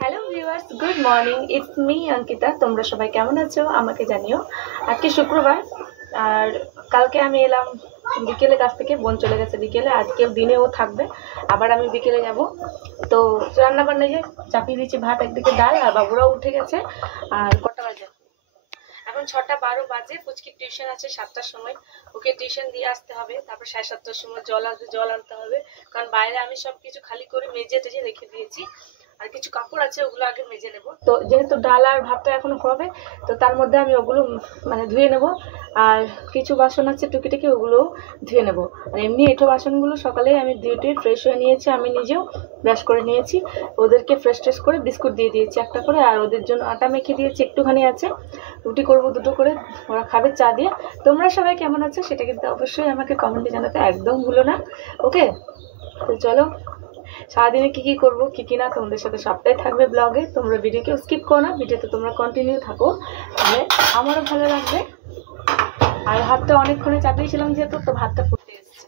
Hello viewers, good morning. It's me Ankita. তোমরা সবাই কেমন আছো আমাকে জানিও। আজকে শুক্রবার, আর কালকে আমি এলাম বিকেলে কাছ থেকে। বোন চলে গেছে বিকেলে, আজকেও দিনেও থাকবে, আবার আমি বিকেলে যাব। তো রান্না বান্না যে চাপিয়ে দিয়েছি, ভাত একদিকে, ডাল, আর বাবুরাও উঠে গেছে। আর কটা বাজে এখন? 6:12 বাজে। পুচকির টিউশন আছে 7টার সময়, ওকে টিউশন দিয়ে আসতে হবে। তারপর 7:30টার সময় জল আসবে, জল আনতে হবে। কারণ বাইরে আমি সবকিছু খালি করে মেজে টেজে রেখে দিয়েছি, আর কিছু কাপড় আছে ওগুলো আগে মেজে নেব। তো যেহেতু ডাল আর ভাতটা এখনো হবে, তো তার মধ্যে আমি ওগুলো মানে ধুয়ে নেব। আর কিছু বাসন আছে টুকিটাকি, ওগুলোও ধুয়ে নেব। আর এমনি এঁঠো বাসনগুলো সকালেই আমি ধুয়ে ফ্রেশ হয়ে নিয়েছি, আমি নিজেও ব্রাশ করে নিয়েছি। ওদেরকে ফ্রেশ ট্রেশ করে বিস্কুট দিয়ে দিয়েছি একটা করে, আর ওদের জন্য আটা মেখে দিয়েছি, একটুখানি আছে। রুটি করব 2টো করে, ওরা খাবে চা দিয়ে। তোমরা সবাই কেমন আছো সেটা কিন্তু অবশ্যই আমাকে কমেন্টে জানাতে একদম ভুলো না। ওকে, তো চলো সারাদিনে কী কী করবো কী কী না তোমাদের সাথে সবটাই থাকবে ব্লগে। তোমরা ভিডিওকে স্কিপ করো না, ভিডিওতে তোমরা কন্টিনিউ থাকো, তাহলে আমারও ভালো লাগবে। আর ভাতটা অনেকক্ষণে চাপিয়েছিলাম যেহেতু, তো ভাতটা ফুটে এসেছে।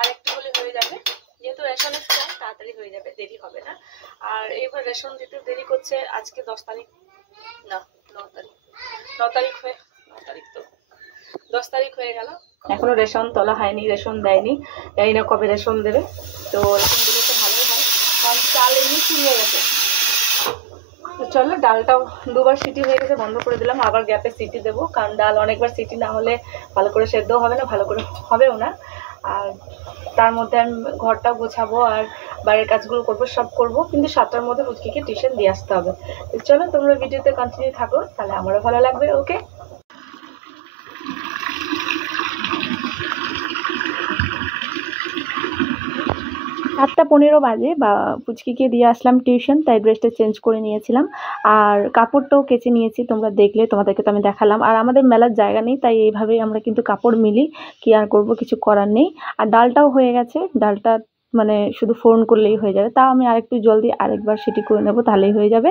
আর একটু হলে হয়ে যাবে, যেহেতু রেশনের চাল তাড়াতাড়ি হয়ে যাবে, দেরি হবে না। আর এবার রেশন দিতে দেরি করছে। আজকে 10 তারিখ না, 9 তারিখ। 9 তারিখ হয়ে 9 তারিখ তো 10 তারিখ হয়ে গেল, এখনো রেশন তোলা হয়নি, রেশন দেয়নি। জানি না কবে রেশন দেবে। তো রেশন দিলে তো ভালোই হয়, কারণ চাল এমনি ফুরিয়ে গেছে। তো চলো, ডালটাও 2বার সিটি হয়ে গেছে, বন্ধ করে দিলাম। আবার গ্যাপে সিটি দেবো, কারণ ডাল অনেকবার সিটি না হলে ভালো করে সেদ্ধও হবে না, ভালো করে হবেও না। আর তার মধ্যে আমি ঘরটা গোছাবো আর বাইরের কাজগুলো করবো, সব করবো, কিন্তু 7টার মধ্যে পুচকিকে টিউশন দিয়ে আসতে হবে। তো চলো তোমরা ভিডিওতে কন্টিনিউ থাকো, তাহলে আমারও ভালো লাগবে। ওকে, 8:15 বাজে, বা পুচকিকে দিয়ে আসলাম টিউশন, তাই ড্রেসটা চেঞ্জ করে নিয়েছিলাম। আর কাপড়টাও কেচে নিয়েছি, তোমরা দেখলে, তোমাদেরকে তো আমি দেখালাম। আর আমাদের মেলার জায়গা নেই, তাই এইভাবেই আমরা কিন্তু কাপড় মিলি, কি আর করব, কিছু করার নেই। আর ডালটাও হয়ে গেছে, ডালটা মানে শুধু ফোড়ন করলেই হয়ে যাবে। তাও আমি আরেকটু জল দিয়ে আরেকবার সিটি করে নেবো, তাহলেই হয়ে যাবে।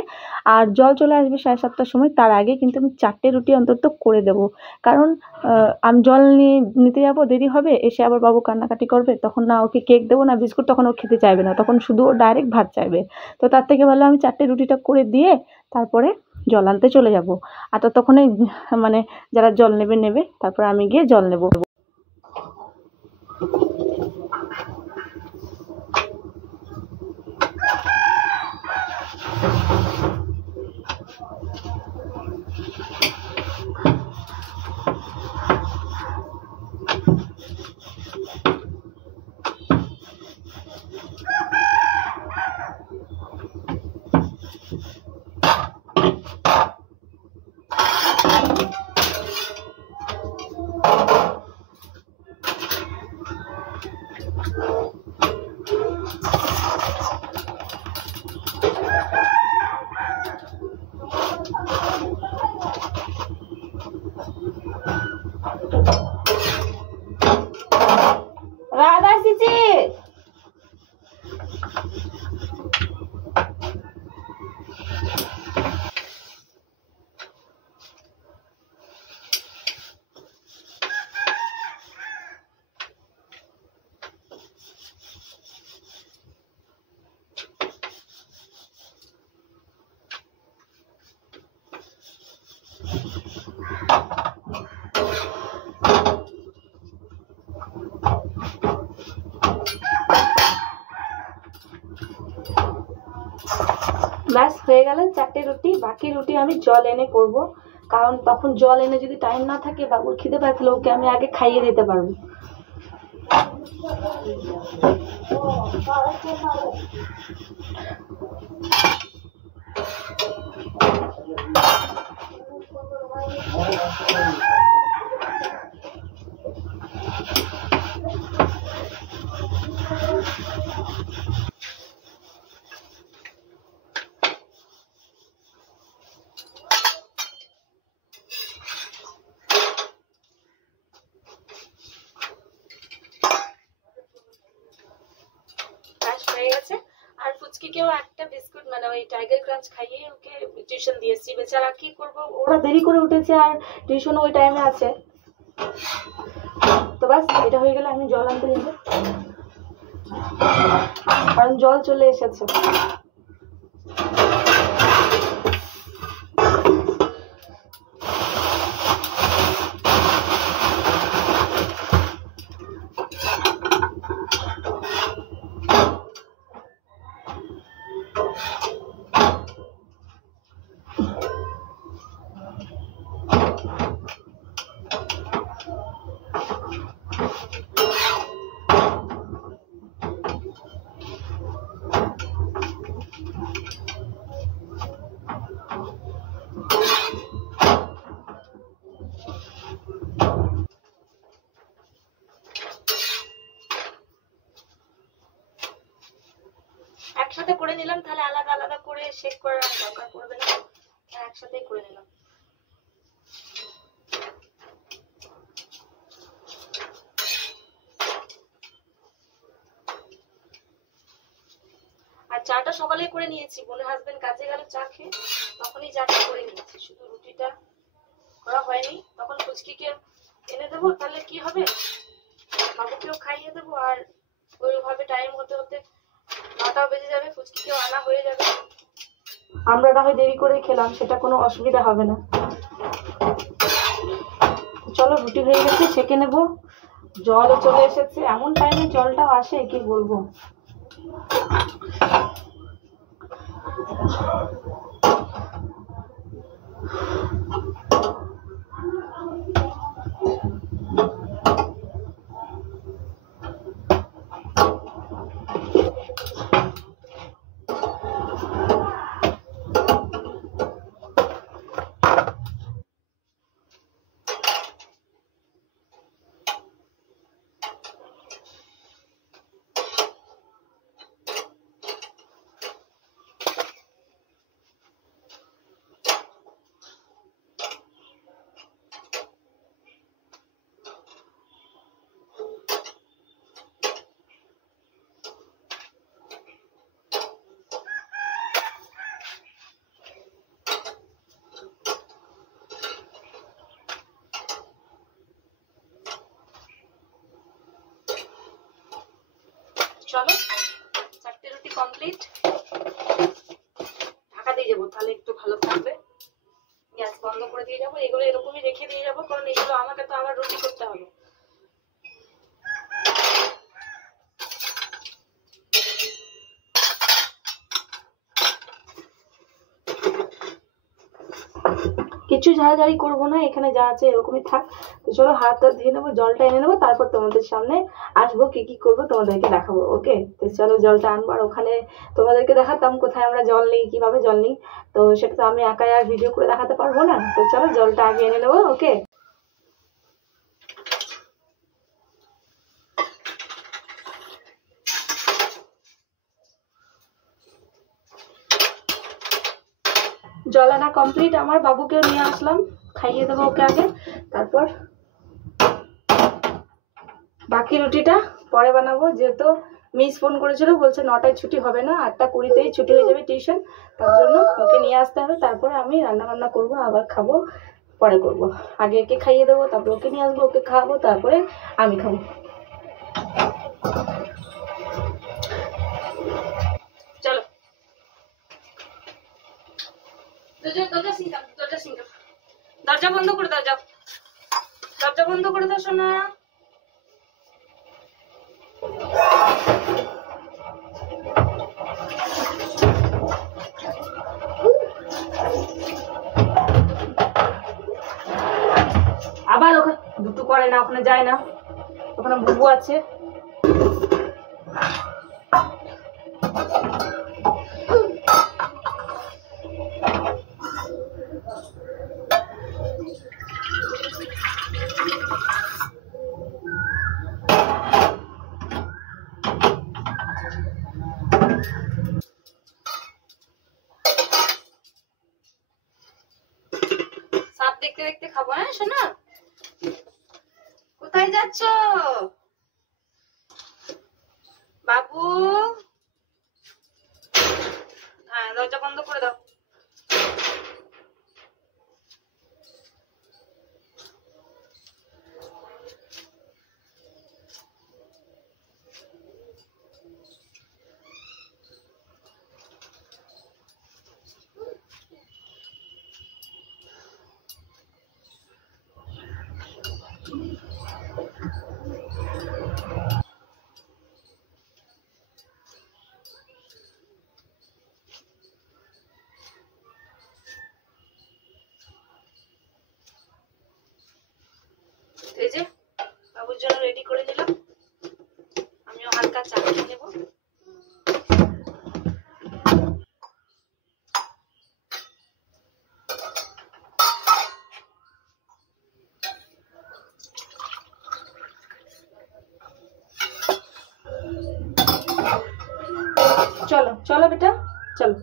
আর জল চলে আসবে 7:30টার সময়, তার আগে কিন্তু আমি 4টে রুটি অন্তত করে দেবো। কারণ আমি জল নিতে যাবো, দেরি হবে, এসে আবার বাবু কান্নাকাটি করবে, তখন না ওকে কেক দেবো না বিস্কুট, তখন ও খেতে চাইবে না, তখন শুধু ও ডাইরেক্ট ভাত চাইবে। তো তার থেকে ভালো আমি 4টে রুটিটা করে দিয়ে তারপরে জল আনতে চলে যাব। আর ততক্ষণে মানে যারা জল নেবে নেবে, তারপর আমি গিয়ে জল নেব। রাধা এসেছে। ব্যাস হয়ে গেল 4টে রুটি। বাকি রুটি আমি জল এনে করব, কারণ তখন জল এনে যদি টাইম না থাকে, বাবুর খিদে পায়, তাহলে ওকে আমি আগে খাইয়ে দিতে পারবো। হয়ে গেছে। আর পুচকিকেও একটা বিস্কুট মানে ওই টাইগার ক্রাঞ্চ খাইয়ে ওকে টিউশন দিয়েছি। বেচারা কি করবো, ওরা দেরি করে উঠেছে আর টিউশন ওই টাইমে আছে। তো বাস এটা হয়ে গেলে আমি জল আনতে যাব, কারণ জল চলে এসেছে। একসাথে করে নিলাম, তাহলে আলাদা আলাদা করে শেক করার দরকার পড়বে না, একসাথেই করে নিলাম। আর চাটা সকালেই করে নিয়েছি, বোনের হাজবেন্ড কাজে গেল চা খেয়ে, তখনই চাটা করে নিয়েছি, শুধু রুটিটা করা হয়নি। তখন ফুচকিকে এনে দেবো, তাহলে কি হবে, বাবুকেও খাইয়ে দেবো, আর ওইভাবে টাইম হতে হতে 9টাও বেজে যাবে, ফুচকিকেও আনা হয়ে যাবে। আমরা না হয় দেরি করে খেলাম, সেটা কোনো অসুবিধা হবে না। চলো, রুটি হয়ে গেছে, ছেঁকে নেবো। জলও চলে এসেছে, এমন টাইমে জলটাও আসে কি বলবো। চলো, 4টে রুটি কমপ্লিট। ঢাকা দিয়ে যাবো, তাহলে একটু ভালো থাকবে। গ্যাস বন্ধ করে দিয়ে যাবো, এগুলো এরকমই রেখে দিয়ে যাবো, কারণ এগুলো আমাকে তো আবার রুটি করতে হবে। কিছু ঝাড়াঝাড়ি করবো না, এখানে যা আছে এরকমই থাক। তো চলো, হাতটা ধুয়ে নেবো, জলটা এনে নেবো, তারপর তোমাদের সামনে আসবো, কি কি করবো তোমাদেরকে দেখাবো। ওকে, তো চলো জলটা আনবো। আর ওখানে তোমাদেরকে দেখাতাম কোথায় আমরা জল নিই, কিভাবে জল নিই, তো সেটা তো আমি একাই আর ভিডিও করে দেখাতে পারবো না। তো চলো জলটা আগে এনে নেবো। ওকে, জল আনা কমপ্লিট আমার। বাবুকেও নিয়ে আসলাম, খাইয়ে দেবো ওকে আগে, তারপর বাকি রুটিটা পরে বানাবো। যেহেতু মিস ফোন করেছিল, বলছে 9টায় ছুটি হবে না, 8টা 20তেই ছুটি হয়ে যাবে টিউশন, তার জন্য ওকে নিয়ে আসতে হবে। তারপরে আমি রান্না বান্না করবো, আবার খাবো, পরে করবো। আগে একে খাইয়ে দেবো, তারপর ওকে নিয়ে আসবো, ওকে খাওয়াবো, তারপরে আমি খাবো। চলো, দরজা বন্ধ করে দাও, যাও, দরজা বন্ধ করে দাও সোনা। আবার ওখানে দুটো করে না, ওখানে যায় না, ওখানে বুবু আছে। সাপ দেখতে দেখতে খাবো, হ্যাঁ সোনা? কোথায় যাচ্ছ বাবু? হ্যাঁ, দরজা বন্ধ করে দাও। চলো চলো বেটা, চলো।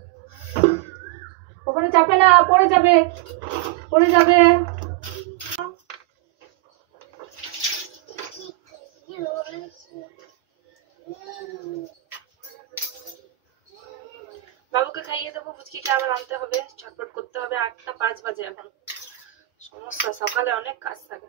ওখানে চাপে না, পড়ে যাবে, পড়ে যাবে। বাবুকে খাইয়ে দেবো, পুচকিকে আবার আনতে হবে, ছটফট করতে হবে। 8টা 5 বাজে এখন, সমস্যা, সকালে অনেক কাজ থাকে।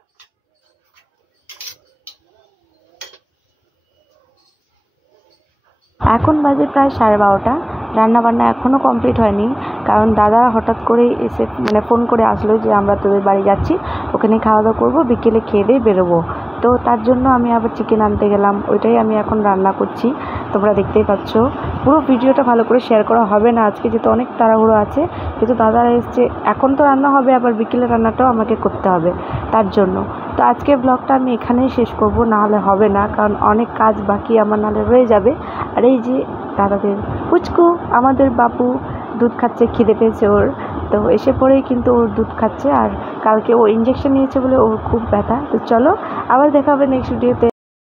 এখন বাজে প্রায় 12:30। রান্নাবান্না এখনও কমপ্লিট হয়নি, কারণ দাদা হঠাৎ করে এসে ফোন করে আসলো যে আমরা তোদের বাড়ি যাচ্ছি, ওখানে খাওয়া দাওয়া করবো, বিকেলে খেয়ে দিয়ে বেরোবো। তো তার জন্য আমি আবার চিকেন আনতে গেলাম, ওইটাই আমি এখন রান্না করছি, তোমরা দেখতেই পাচ্ছ। পুরো ভিডিওটা ভালো করে শেয়ার করা হবে না আজকে, যেহেতু অনেক তাড়াহুড়ো আছে, যেহেতু দাদা এসছে। এখন তো রান্না হবে, আবার বিকেলে রান্নাটাও আমাকে করতে হবে, তার জন্য। তো আজকে ব্লগটা আমি এখানেই শেষ করব, নাহলে হবে না, কারণ অনেক কাজ বাকি আমার, নাহলে রয়ে যাবে। আর এই যে দাদাদের পুচকু, আমাদের বাপু দুধ খাচ্ছে, খিদে পেয়েছে ওর, তো এসে পড়েই কিন্তু ওর দুধ খাচ্ছে। আর কালকে ও ইঞ্জেকশন নিয়েছে বলে ওর খুব ব্যথা। তো চলো, আবার দেখা হবে নেক্সট ভিডিওতে।